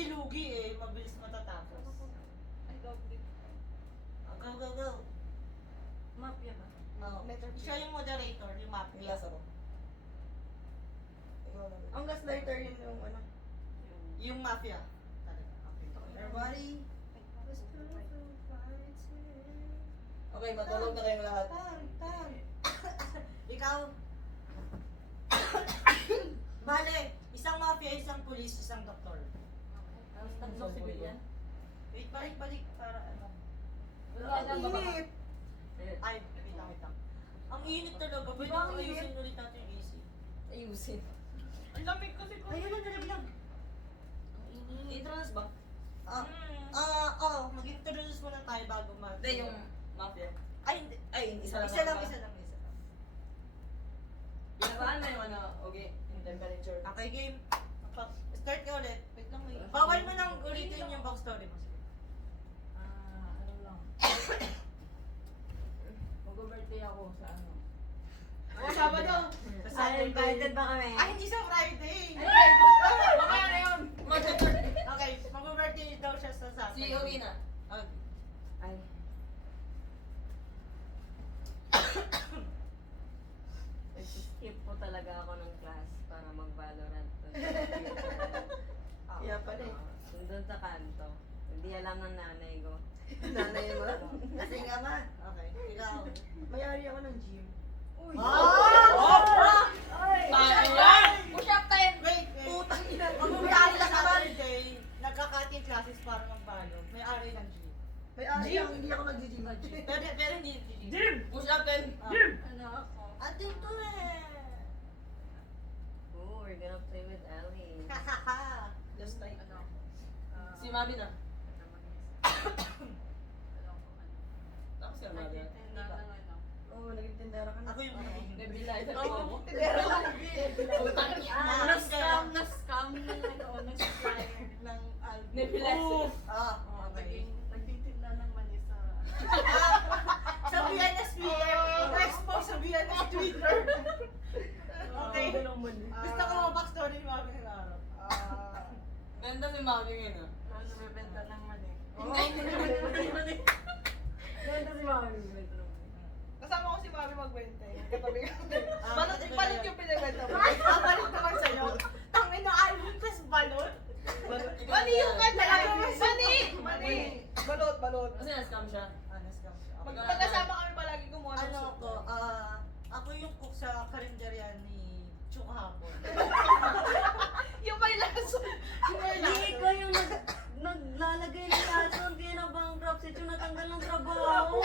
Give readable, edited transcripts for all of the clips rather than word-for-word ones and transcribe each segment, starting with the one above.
Kasi lugi eh, mabilis matatapos. I love it. Go, go, go. Mafia ba? Oh, siya yung moderator, yung mafia. Lazaro. Ikaw na. Ang gaslighter yun yung ano. Yung mafia. Talaga, okay. Everybody. Okay, matulog na kayong lahat. Ikaw. Bale, isang mafia, isang pulis, isang doktor. Tapos tatlong civilian. Wait, balik para ano. Ang Init! Ay, wait lang. Ang init talaga. Pwede Diba ang ko init? ayusin ulit natin yung AC. Ayusin. Ang lamig kasi ko. Ayun ang nalaglag. Introduce ba? Mag-introduce muna tayo bago mag... Hindi, yung mafia. Ay, hindi. Ay, isa lang. Isa lang. Binabaan na yung ano, okay, yung temperature. Okay, game. Start ka ulit. Wait lang, wait. Bawal mo nang ulitin yung backstory mo. Ano lang. Mag-birthday ako sa ano. Sabado. Ay, invited ba kami? Ay, hindi sa Friday. Mamaya na yun! Okay, mag-birthday daw siya sa Saturday. Si Ogina. Okay. Ay. Skip po talaga ako ng class para mag-Valorant. Kaya pala eh. Doon sa kanto. Hindi alam ng nanay ko. Nanay mo? Kasi nga ma, Okay, ikaw. mayari ako ng gym. Uy! Ay! Push up time! Wait, Putang ina! Mag-birthday sa Saturday, nagka-cutting classes para mag-balo. May ari ng gym. May ari lang, hindi ako nag-gym. Pero hindi Jim! Push up then! Ano ako? Atin to eh. Oh, we're gonna play with Ellie. Hahaha. Just like, Ano ako? si Mami na. Ano ako? Tapos si Mami na. Nagtitinda ng ano. Oo, naging tindera ka na. Ako yung Nebulizer Oo, ko. tindera lang. Na-scam na ano, nag-supplier ng album. Nebulizer. Okay. Nagtitinda ng mani sa... Sabihan na speaker. Expose sabihan na Twitter. Okay. Gusto ko backstory ni Mami ng araw. Ganda si Mami ngayon ah. Ano, bebenta ng mani. Ganda si mami. Kasama ko si Mami magbenta eh. Katabi ko. Balot yung pinagbenta mo. Balik naman sa'yo. Tangin na album plus balot. Mani yung kanta! Mani! Balot. Kasi na-scam siya. Scam siya. Pagkasama kami palagi gumawa ng Ano soup. ako, ako yung cook sa karinderya ni Chuk hapon. Yung may laso. Hindi ikaw yung naglalagay ng lason, kaya na-bankrupt si Chun, natanggal ng trabaho.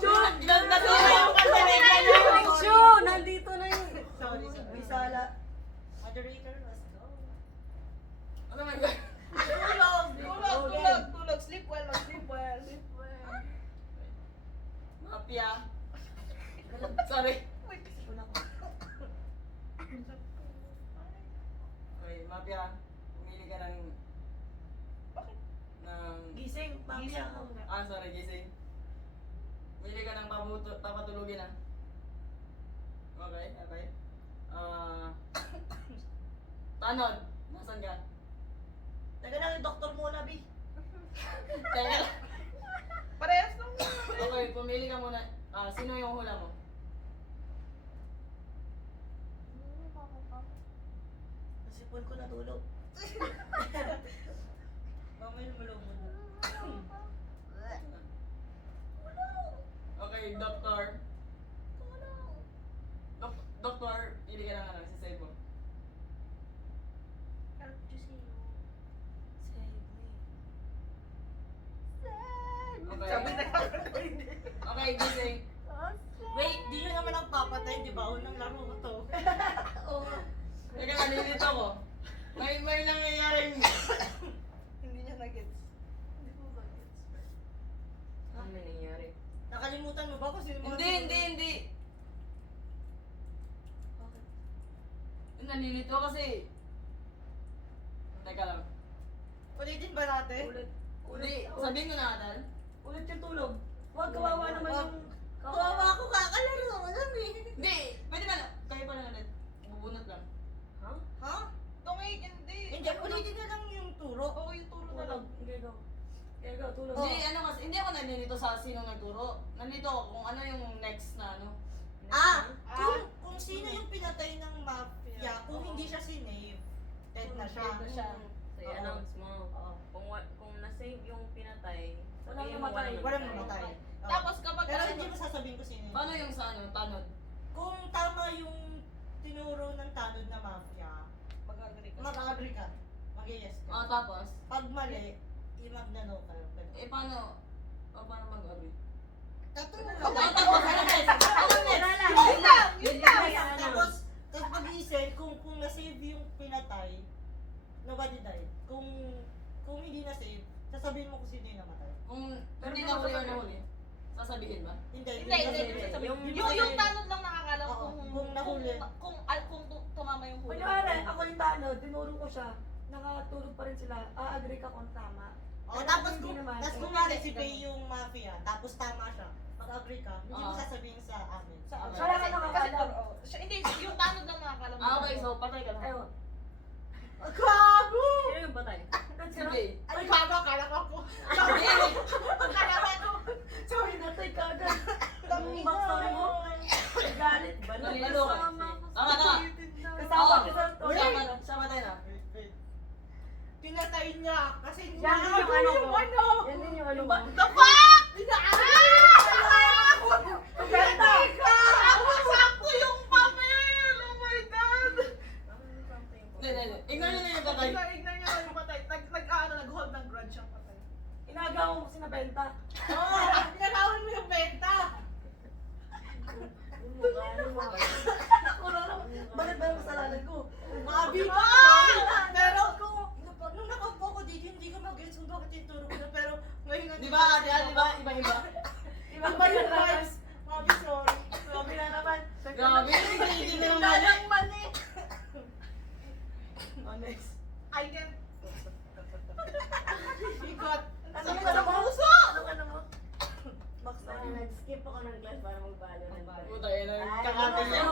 Chun! Nasira yung kandarega niya! Chun, nandito na yung... Sorry. May sala. Moderator, let's go. Ano man ba? Tulog. Sleep well, mag-sleep well. Mafia. Sorry. Okay, Mafia. Pumili ka ng... Bakit? ng... Gising, pamilya ko. Sorry, gising. Pumili ka ng papatulugin ah. Okay. Tanod, nasan ka? Taga na yung doktor muna, Bi. Teka. Parehas lang. Okay, pumili ka muna. Sino yung hula mo? Nasipon ko natulog. Mamaya lumulog mo na. Okay, doctor. Doctor, pili ka ng ano, si Sebo. Help to see you. Save me. Okay. Sabi na Okay, gising. Wait, di nyo naman ang papatay, di ba? Unang laro ko to. Oo. Teka, nalilito ko. May nangyayaring... Hindi niya na-gets. Hindi ko ba-gets. Ano nangyayari? Nakalimutan mo ba kung sino mga... Hindi. Nalilito kasi... Teka lang. Ulitin ba natin? Hindi, sabihin ko na Adal. Ulit yung tulog. Huwag kawawa naman yung... Kawawa ako kakalaro. Alam eh. Hindi, pwede ba na? Kayo pa lang ulit. Bubunot lang. Ha? Tungig, hindi. Hindi, ulitin na lang yung turo. Oo, yung turo na lang. tulog. Hindi, ano kasi, hindi ako nandito sa sino nagturo. Nandito ako kung ano yung next na ano. Kung sino yung pinatay ng mafia, kung hindi siya sinave, dead na siya. Dead na siya. So, i-announce mo. Oo. Kung na-save yung pinatay, Walang sabihin mo namatay. Walang namatay. Oo. Tapos kapag Pero hindi mo sasabihin ko sino yun. Paano yung sa ano, tanod? Kung tama yung tinuro ng tanod na mafia, mag-agree ka. mag-agree ka. Mag-yes ka. Tapos, Pag mali, i-magnano ka. paano mag-agree? Tatulog Tapos, ka. ano next? Ano next? Yun lang! Tapos mag-isip, kung na-save yung pinatay, nobody died. Kung hindi na-save, sasabihin mo kung sino yung namatay. Kung hindi na huli or nahuli, sasabihin ba? Hindi. Hindi. Yung tanod lang nakakalam Oo, kung kung nahuli. kung tumama yung huli. Kunyari, ako yung tanod, tinuro ko siya, nakatulog pa rin sila, agree ka kung tama. Tapos Hindi kung naman. kunwari si Faye yung mafia, tapos tama siya, mag-agree ka, hindi mo sasabihin sa amin. Wala ka nakakalam. Hindi, yung tanod lang nakakalam. Okay, so patay ka na. Ayun. Gago! Sino yung patay? That's Si it. Faye. Ay, gago, akala ko ako. Akala ko ako. Sorry, natay ka agad. Tangina. Yung backstory mo, galit, Nalilito ka. Tama. Kasama ka sa story. Siya matay na. Pinatay niya kasi Yan din niya yung ano ko. ano. Yan din yung ano mo. The fuck? Benta! Sakto yung papel! Oh my God! Hindi. Ignore nyo na yung patay. Ignore nyo lang yung patay. Nag-hold ng grudge ang patay. Inagaw mo kasi nabenta. Oo, pinakawan mo yung benta. Bakit ba yung kasalanan ko? Mabi ka! Pero nung nakaupo ko dito, hindi ko mag-gets kung bakit yung turo ko na. Pero ngayon na Di ba, Ate Al? Di ba? Iba-iba. Iba yung vibes. Mabi, sorry. Sabi na naman. Grabe, hindi na naman. Dalang mali. Oh, next. I can... Ikot. Ano Sakit ka sa na mo? puso! Ano mo? Backstory. Nag-skip ako ng class para magbalo ng balo. Puta, yun ang kakati niya.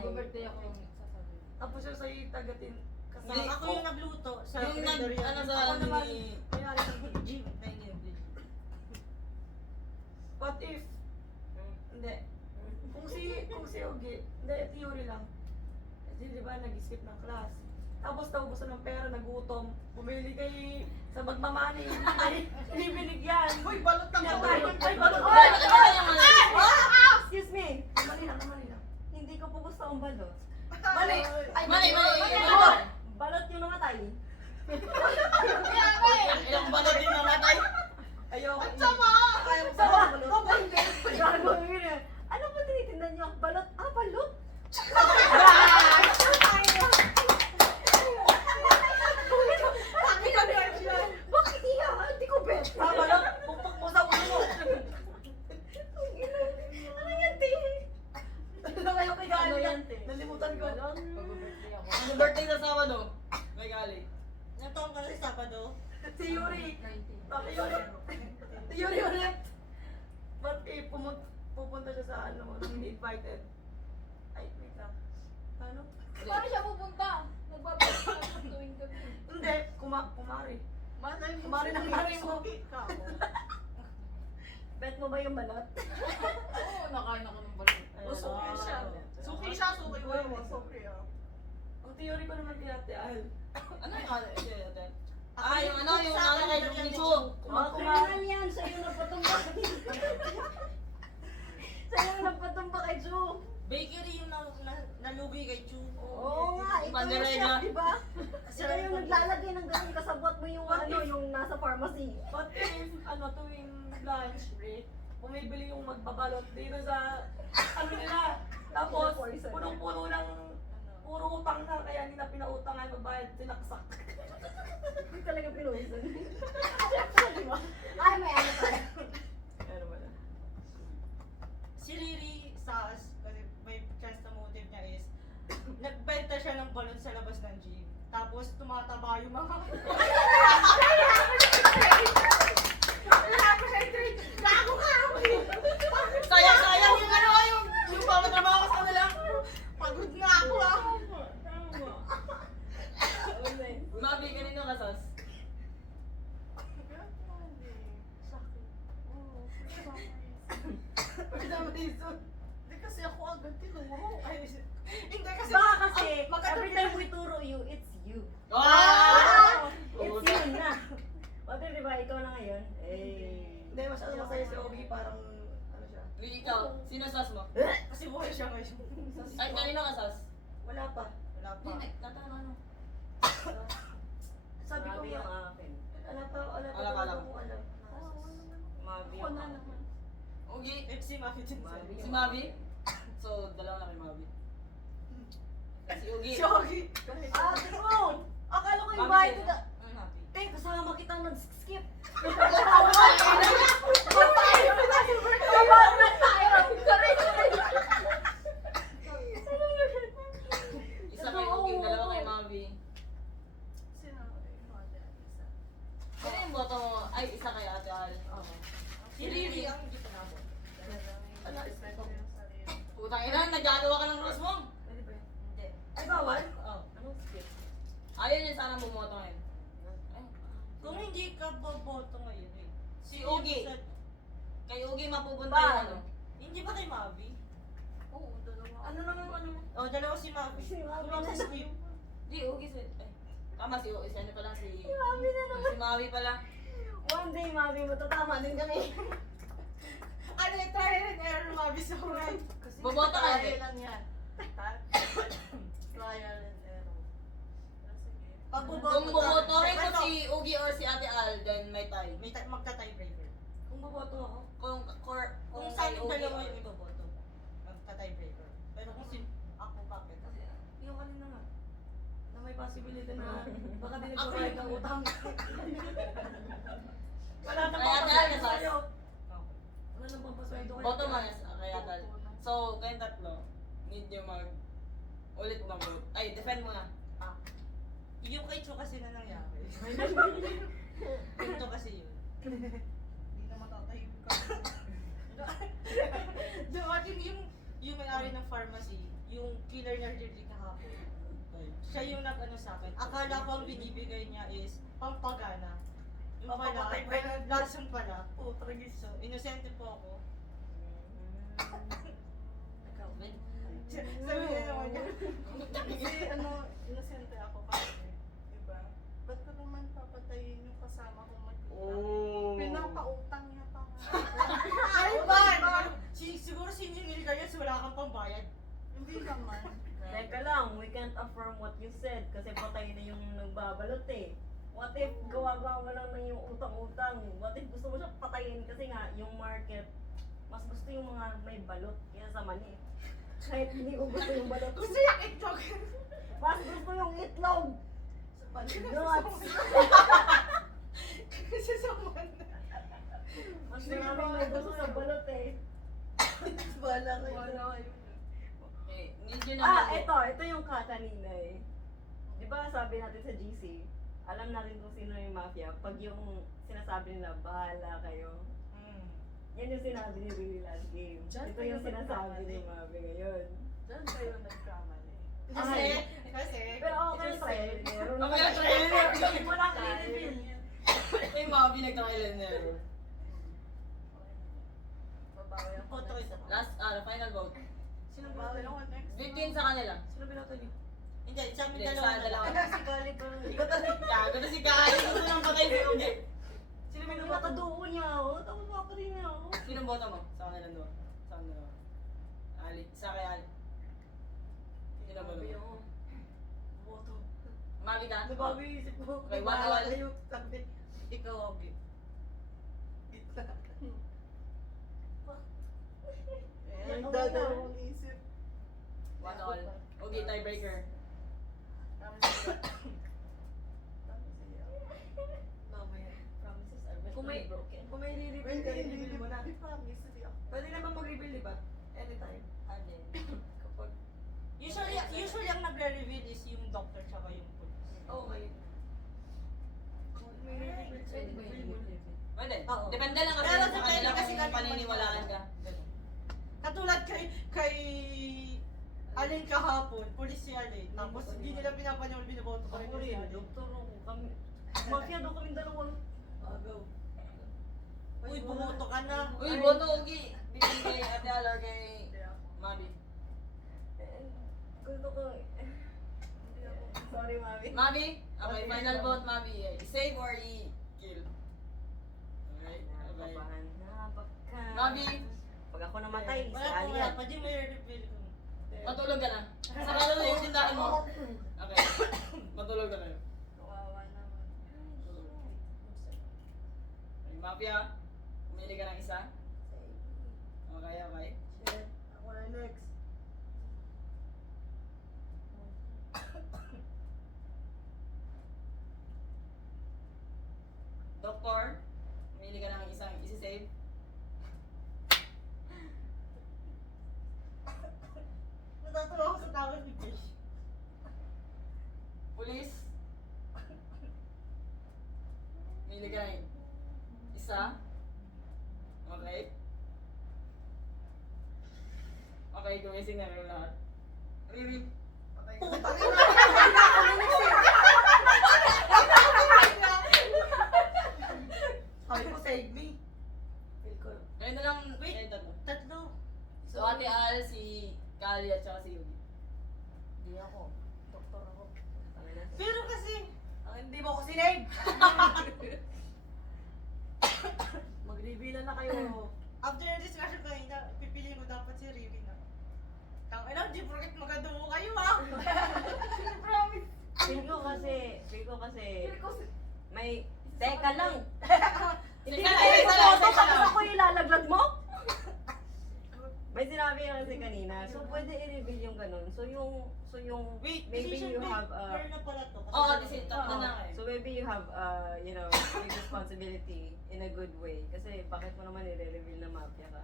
Mag-birthday ako yung sasabihin. Tapos yung sa'yo tagatin. Hindi, ako yung nagluto sa Yung Prendoria. ano sa Ako naman, ni... kanyari sa Gym. What if? Hindi. Kung si Ogie, hindi, theory lang. Kasi di ba, nag-skip ng class. Tapos naubusan ng pera, nagutom. Bumili kay sa magmamani, hindi binigyan. Uy, balot ng Pinatay. Ay, balot! Ay, Excuse me! Mali lang. Hindi ko po gusto ang balot. Mali! Ay, Mali. Balot yung namatay. Ilang balot yung namatay. Ayoko. Ang sama! Ayaw ko sa Gago yun eh. Ano ba tinitindan niyo? Balot? Balot? Bakit iya? Hindi ko bet. balot! Pukpuk mo sa ulo mo! Ano yan, te? Ano kayo kay Ano Gali? yan, te? Nalimutan ko. Mag-birthday ako. Ang birthday sa Sabado. May gali. Ilang taon ka na sa Sabado? Si Yuri. Bakit Yuri? Si Yuri ulit. Ba't pupunta siya sa ano, hindi invited. Ay, wait lang. Ano? Paano siya pupunta? Nagbabalik ka sa tuwing gabi. Hindi, kumari. Malay mo. Kumari ng nanay mo. Ka. Bet mo ba yung balot? Oo, nakain ako ng balot. Oh, suki siya. Suki siya, suki ko yun. Suki ah. Ang theory ko naman kay Ate Al. Ano yung ate? Yung ano, yung ano kay Chu. Kriminal yan. Sa'yo nagpatumba. Sa'yo nagpatumba kay Ju. Bakery yung nalugi kay Chu. Oo nga, ikaw yung Pandereta. chef, di ba? Ikaw yung naglalagay ng ganun, kasabot mo yung ano, yung nasa pharmacy. But if, tuwing lunch break, bumibili yung magbabalot dito sa, nila. Tapos, Poison. punong-puno ng puro utang na, kaya hindi na pinautang ay magbayad, sinaksak. Hindi talaga pinuwisan. Di ba? Ay, may ano tayo. Ano ba na? Si Riri kasi may chance na motive niya is nagbenta siya ng balon sa labas ng gym. Tapos tumataba yung mga Gago ka! Sayang yung ano, yung papatrabaho ko sa kanila. Pagod na ako ah! Mabi, kanino ka sas? For some reason. Hindi kasi ako agad tinuro. Ay, hindi kasi. Baka kasi, magkatabi every time we turo you, it's you. Ah! It's you na. What if, diba, ikaw na ngayon? Eh. Hindi, masyado masaya si Ogie, parang, ano siya. Ikaw, sino sas mo? Kasi buhay siya ngayon. Ay, kanino ka sas? Wala pa. Wala pa. Hindi, tatama ano? Sabi ko Mabi nga, ang akin. wala pa Wala pa talaga lang. kung alam. Mabi Ako ang na akin. naman. Ugi, FC Mavi din. Mavi. si Mavi? So, dalawa na kay Mavi. Si Ugi. Si Ogie. Ah, Tron! Akala ko Mavi invite sa'yo. ka. Mavi. Eh, kasama kitang nag-skip. Isa kay Ugi, dalawa kay Mavi. Sino? Model. Isa. Ano yung boto mo? Ay, isa kay Ate Al. Si Riri ang hindi pa nabot. Wala, Respeto yung sarili. Putang ina, nagagawa ka ng rules mo. Pwede ba yun? Hindi. Ay, bawal? Oh. Anong skip? Ayun yung sana bumoto ngayon. Ay, Kung hindi ka boboto ngayon eh. Si Ugi. Kay Ugi mapupunta Ba? yung ano. Hindi ba kay Mavi? Oo, dalawa. Ano naman, ano? Oh, dalawa si Mavi. Si Mavi Wala na sa skip. Di, Ugi si... Ay, tama si Ugi. Si ano pala si... Mavi na naman. Si Mavi pala. One day, Mavi, matatama din kami. Ano yung trial and error ng Mavi sa right? Boboto ka, Trial Ate. lang yan. Trial and error. Sige. Pag Kung boboto bubotohin ko si Ugi or si Ate Al, then may tie. may magta-tiebreaker. Kung boboto ako, Kung kay sa ating Ugi dalawa or- yung iboboto, magta-tiebreaker. Pero kung si ako, bakit? kasi yung kanina nga, na may possibility na baka din nagbabayad ng utang. Wala nang Kaya pampasweldo dahil sa'yo. Okay. Wala nang pampasweldo kayo. Boto man kay Ate Al. So, kayong tatlo, need nyo ulit mag-vote. Ay, defend mo na. Yung kay Chu kasi na nangyari. Ito kasi yun. Hindi na matatahimik ka. Dumating yung may-ari ng pharmacy, yung killer niya Riri kahapon. Siya yung nag-ano sa akin. Akala ko ang binibigay niya is pampagana. Yung pala, Papapatay pa yun. lasong pala. Oh, tragis. So, inosente po ako. Sabi niya naman niya. Kasi ano, inosente ako kasi. Diba? Ba't ko naman papatayin yung kasama kong magkita? Pinapautang niya pa nga. Ay, ba? Siguro siningil ka yan so wala kang pambayad. Hindi naman. Teka lang, we can't affirm what you said kasi patay na yung nagbabalot eh. What if gawa-gawa mo lang ng yung utang-utang? What if gusto mo siya patayin kasi nga yung market, mas gusto yung mga may balot kaya sa mani. Kahit hindi ko gusto yung balot. Gusto niya itlog. Mas gusto yung itlog! Nuts! Kasi sa man. Mas maraming may gusto sa balot eh. Wala kayo. Wala kayo. Okay, need nyo na Ito yung kanina eh. Di ba sabi natin sa GC, alam natin kung sino yung mafia pag yung sinasabi nila, bahala kayo. Yan yung sinabi ni Willie last game. Diyan Ito kayo yung sinasabi nagkamali. ni Mavi ngayon. Diyan kayo nagkamali. Kasi, Pero okay, Fred. Meron Okay, trailer. Wala kang i-reveal. Ay, Mavi nagka-kailan na yun. Babawi ako. Boto kita. Last, final vote. Sino Babawi binoto niyo? ako next. Between sa kanila. Sino binoto niyo? Hindi, sa amin Hindi, dalawa sa dalawa. na lang. Si Kali pa. Gago na si Kai. Gusto nang patay si Ugi. Sino May binoto? nakatuo niya ako. Tapos ako rin niya ako. Sinong boto mo? Sa kanila doon. Sa kanila. Ali. Sa kay Ali. Sino boto Sabi mo? ako. Boto. Mavi ka? Nabago yung isip ko. Okay, Bahala one-all. kayo. Sabi. Ikaw, okay. Yan, dadalawang isip. 1-all. Ugi, tiebreaker. Kami siya. Kami siya. Mamaya. Promises are best Kung may, broken. kung may re-reveal ka, i-reveal mo na. Hindi promise, hindi ako. Pwede naman mag-reveal, di ba? Anytime. Ano? Kapag, Usually ang nagre-reveal is yung doctor tsaka yung police. okay. Kung may re-reveal ka, i-reveal mo na. Pwede. Oo. Depende lang kasi Pero sa depende kanila kasi kung kami paniniwalaan ka. Katulad kay Alin kahapon, pulis si Alin. Tapos hindi nila pinapaniwala, binoboto pa rin Ako si rin, Alin. doktor ako. Kami, mafia daw kami dalawang. Go. Uy, bumuto ka na. Uy, boto, Ugi. Bigyan kay Ate Al or kay Mami. Gusto ko. Sorry, mami. Mami? Okay, final vote, Mami. I-save or i-kill? Alright, okay. Kabahan na baka. Mami? Pag ako namatay, si Wala ko Ali wala yan. pa, di mo i-reveal ko. Matulog ka na. Sakalo na yung tindahan mo. Okay. Matulog na kayo. Kawawa naman. Okay, Mafia. Pumili ka ng isa. Okay, okay. Shit. Ako na next. Doktor. Pumili ka ng isang isi-save. Natatawa ako sa tawag ni Fish. Police. Pumili ka ng isa. Okay. Okay, gumising na rin lahat. Riri. Patay ka na. Sabi ko, save me. Feel ko. Ngayon na lang. Wait. Ngayon tatlo. Tatlo. So, Ate Al, si Kali at saka si Yugi. Hindi ako. Doktor ako. Tangin na. Pero kasi, Ang hindi mo ko sinave. Mag-reveal na kayo. after the discussion kanina, pipiliin ko dapat si Riri na. Tang ina, di porket magadumo kayo ah. Promise. Feel ko kasi, may, teka lang. Hindi Teka ka lang, yung teka lang, photo teka tapos lang. ako ilalaglag mo? May sinabi ka kasi kanina, so pwede i-reveal yung ganun. So yung Wait, maybe decision you have girl na pala to. Kasi Oo, dalawa. kasi tatlo na eh. so maybe you have you know, take responsibility in a good way. Kasi bakit mo naman i-reveal na mafia ka?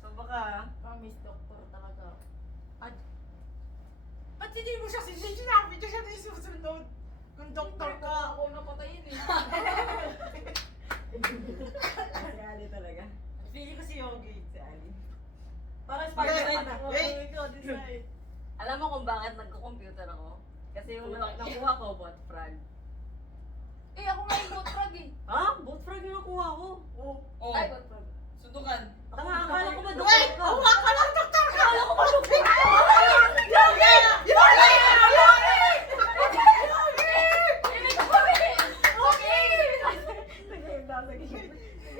So baka, Promise, doktor talaga. Ba't hindi mo siya sinabi niya siya na isusunod? Kung doktor ka. Ako napatayin eh. si Ali talaga. Feeling ko si Yogi. Si Ali. Parang Wait, Spider-Man na. wait, ikaw decide. Alam mo kung bakit nagko-computer ako? Kasi yung Utang. nakuha ko, bot frag. Eh, ako nga yung boat frog eh. Ha? Bot frag yung nakuha ko. Oh. Oo. Ay, boat frog. Sundukan. Tanga, akala ko ba Wait! doktor ka? Uwa ka lang, doktor ka! Akala ko ba doktor ka? Yogi! Yogi!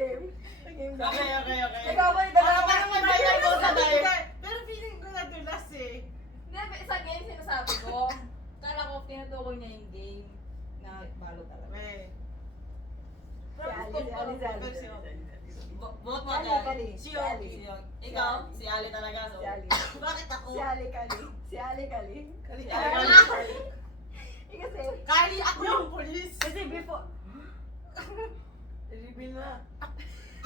Okay, okay, okay. Ikaw ba yung dalawa? Para naman final vote na tayo. Pero feeling ko nadulas eh. Hindi, sa game sinasabi ko. Kala ko tinutukoy niya yung game na balo talaga. Wait. Vote mo Si Ali, dyan. Kali. Si Si Yogi. Yogi. Ikaw, si Ali talaga. So, Bakit ako? Si Ali Kali. Si Ali Kali. Ali. Kasi, Kali ako yung polis. Kasi before, reveal na.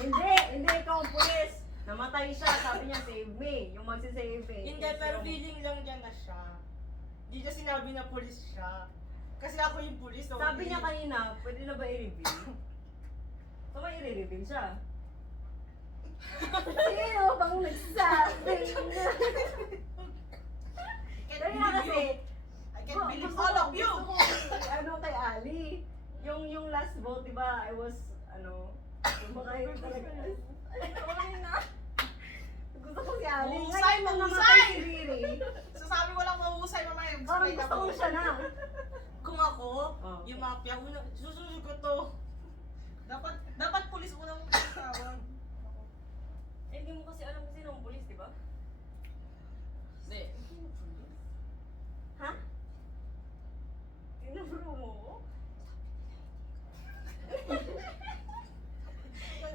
hindi ikaw ang pulis. Namatay siya, sabi niya save me. Yung magsisave me. Hindi, pero feeling lang niya na siya. Hindi niya sinabi na polis siya. Kasi ako yung polis. so Sabi hindi- niya kanina, pwede na ba i-reveal? So may i-reveal siya. Sino bang nagsabi na? I can't Kaya nga believe kasi, you. I can't believe all of you. ano kay Ali? Yung last vote, di ba, I was, kumakain talaga. Okay na. Gusto ko si Ali. Mahusay, Ngayon na mahusay! namatay si Riri. Sasabi ko lang mahusay mamaya. Parang gusto ko siya na. Kung ako, Oh. yung mafia, susunod ko to. Dapat pulis unang tawag. Eh, hindi mo kasi alam kung sino ang pulis, di ba? Hindi. Ha? Tinuro mo ko?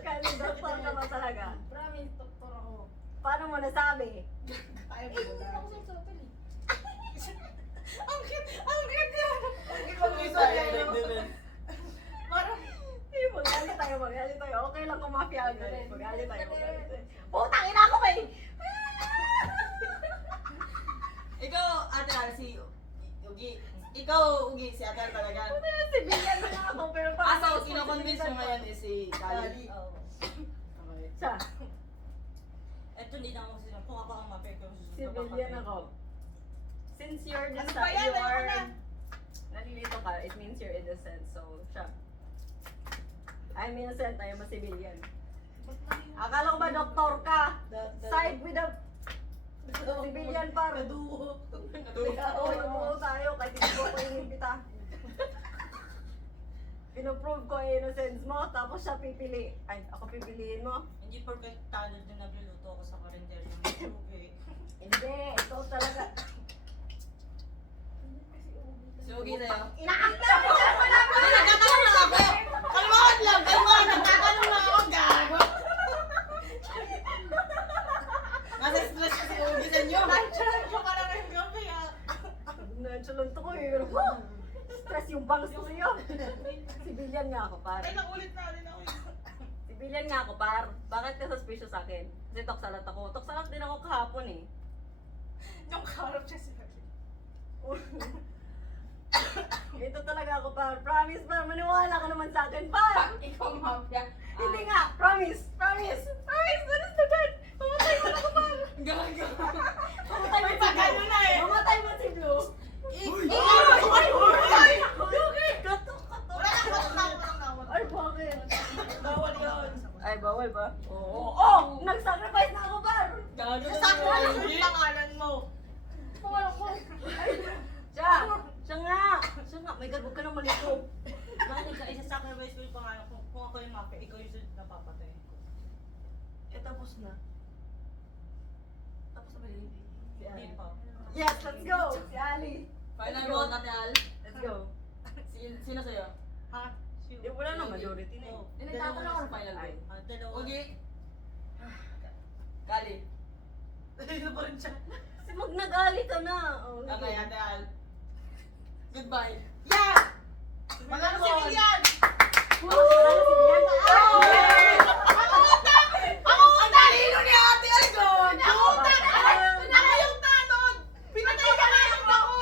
Kali, doktor ka ba talaga? Promise, doktor ako. Paano mo nasabi? Tayo Eh, hindi ako sa hotel eh. Ang cute! Ang cute yan! Parang, Magali tayo. Okay lang kung mafia agad. Magali tayo. Putang ina ko ba eh! Ikaw, Ate Al, si Ugi. Ikaw, Ugi, si Ate Al talaga. Civilian na nga ako, pero parang... So, kino-convince mo ngayon is si Kali. Kali. Okay. Siya, eto hindi na ako sila. Kung ako ang mafia, ikaw susunod. civilian ako. Since you're Ano this ba yan? you Ayoko are... na. Nalilito ka, it means you're innocent. So, siya. I'm innocent, I am a civilian. Akala ko ba doktor ka? Side with the civilian par. Kadugo. Oo, nabuo tayo kahit hindi ko ako inimbita. Pinoprove ko ang innocence mo, tapos siya pipili. Ay, ako pipiliin mo? Hindi porket talent na nagluluto ako sa karinderya ng sugi. Hindi, ito talaga. Si Ugi sa'yo. Inaakla mo! Nagtatanong lang ako! Kalmahan lang! Kalmahan! Nagtatanong lang ako! Gago! Nasa stress kasi Ugi sa inyo. Nandiyan ko pala ngayong gabi ah. Nonchalant ako eh. Pero, stress yung bangs ko sa'yo. Civilian nga ako, par. Ay, nakulit na rin ako. Civilian nga ako, par. Bakit ka suspicious sa akin? Kasi toksalat ako. Toksalat din ako kahapon eh. Yung karap siya sinabi. Ito talaga ako, par. Promise, par. Maniwala ka naman sa akin, par. Ikaw mafia. Hindi nga. Promise. Promise. Promise. That is the God. Mamatay mo na ako, par. Gago! Mamatay mo si tagal Blue. mo na eh. Mamatay mo si Blue. Katok. Wala nang walang. Ay, bakit? Bawal yun. Ay, bawal ba? Oo. Oh! Nag-sacrifice na ako, par. Gago Sa sa sakto na Ugi! yung pangalan mo. Pumalo ko. Siya. Siya nga. Siya nga. My God, huwag ka nang malito. Bakit ka isa-sacrifice ko yung pangalan ko? Kung ako yung mafia, ikaw yung sunod na papatay ko. Eh, tapos na. Tapos na ba yun? Hindi pa. Yes, let's go. Si Ali. Final vote, Ate Al. Let's go. Sino sa'yo? Ha? Eh, wala na majority na eh. Oh, Hindi, nagtatanong ako ng final vote. dalawa. Ugi! Kali. Dito pa rin siya. Kasi mag-nagali ka na. Oh, Okay, Ate Al. Goodbye. Yeah! Magkano si Milian? Ang talino ni Ate Al doon! Ako yung tanod! Pinatay ka na yung ako!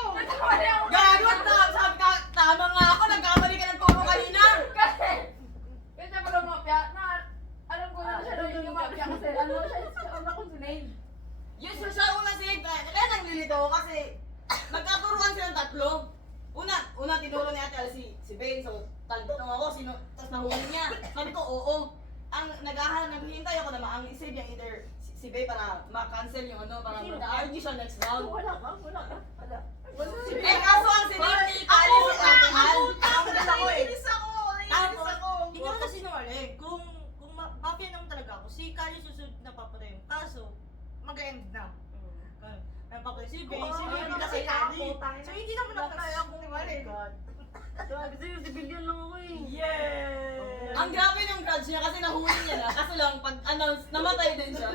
Gago at sabi ka, tama nga ako, nagkamali ka ng turo kanina! Kasi siya pala mafia, na alam ko na siya rin yung mafia kasi ano siya una kong sunay. Yes, siya una si kaya nanglilito ako kasi nagkaturuan silang tatlo. Una tinuro ni Ate Al si Ben, so tanong ako, tapos nahuli niya. Sabi ko, oo. Ang naghihintay ako na ang-save niya either si Bay para ma-cancel yung ano, para mag-argue siya next round. Wala ka. Eh, kaso ang sinave ni Kali si Ate Al. Naiinis ako! Tapos, hindi ako na sinungaling. Kung mafia naman talaga ako, si Kali susunod na papatay mo. Kaso, mag-end na. Napapatay si Bay, si Bay, hindi na si Kali. So, hindi naman ako kaya kung tiwalin. Sabi sa'yo, civilian lang ako eh. Yeah! Ang grabe yung grudge niya kasi nahuli niya na. Kaso lang, pag-announce, namatay din siya.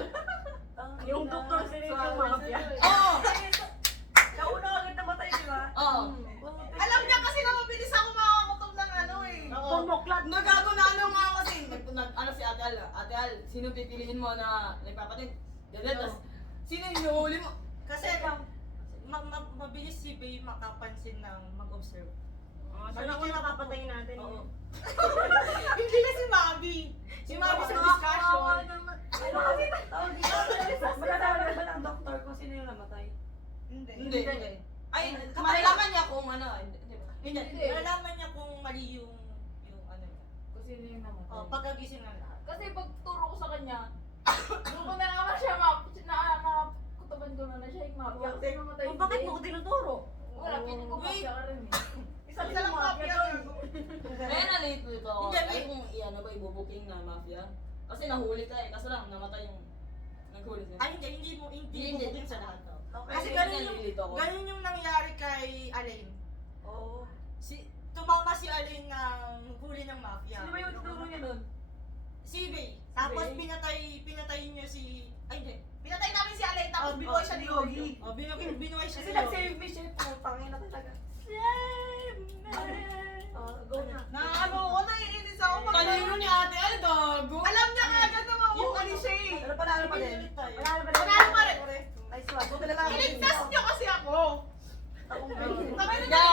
Yung doktor sinave yung mafia. Oo! Nauna agad namatay, di ba? Oo. Alam niya kasi na mabilis ako makakakutom ng ano eh. Pumuklat. Nagago na ano nga kasi. Ano si Ate Al, Ate Al, sino pipiliin mo na nagpapatin? Ganun, tas sino yung hinuhuli mo? Kasi, mabilis si Bay makapansin ng mag-observe. Siya na una papatayin natin. Oo. Hindi na si Mabi. Si Mabi sa discussion. Ano kasi tawag dito? Malalaman ba ng doktor kung sino yung namatay? Hindi. Ay, malalaman niya kung ano. Hindi. Nalaman niya kung mali yung ano niya. Kung sino yung namatay. Oh, pagkagising ng lahat. Kasi pag turo ko sa kanya, nung ko na naman siya kutuban ko na siya yung mafia. Kasi namatay Oh, bakit mo ko tinuturo? Wala, pinig ko mafia ka rin eh. Isa Isa lang mafia Kaya na-late dito ako. Hindi, Ay, kung iyan ba, ibubuking na mafia. Kasi nahuli ka eh. Kaso lang, namatay yung naghuli siya. Ay, hindi mo din sa lahat. Oh. Kasi Kasi nalilito ako. ganun yung nangyari kay Alain. Oo. Tumama si Alain ng huli ng mafia. Sino ba yung tuturo niya nun? Si Bay. Tapos Bay? pinatay niya si... Ay, hindi. Pinatay namin si Alain tapos binuhay siya ni Yogi. Oh, binuhay siya Kasi si nag-save me siya, putangin na talaga. Go na. Na ano ko, naiinis ako. Talino ni Ate Al, gago. Alam niya nga agad na mahuhuli siya eh. Pero panalo pa din. Panalo pa din. Panalo pa rin. Nice one. Buti na lang ako. Iligtas niyo kasi ako. Akong baby. Tangin na Gago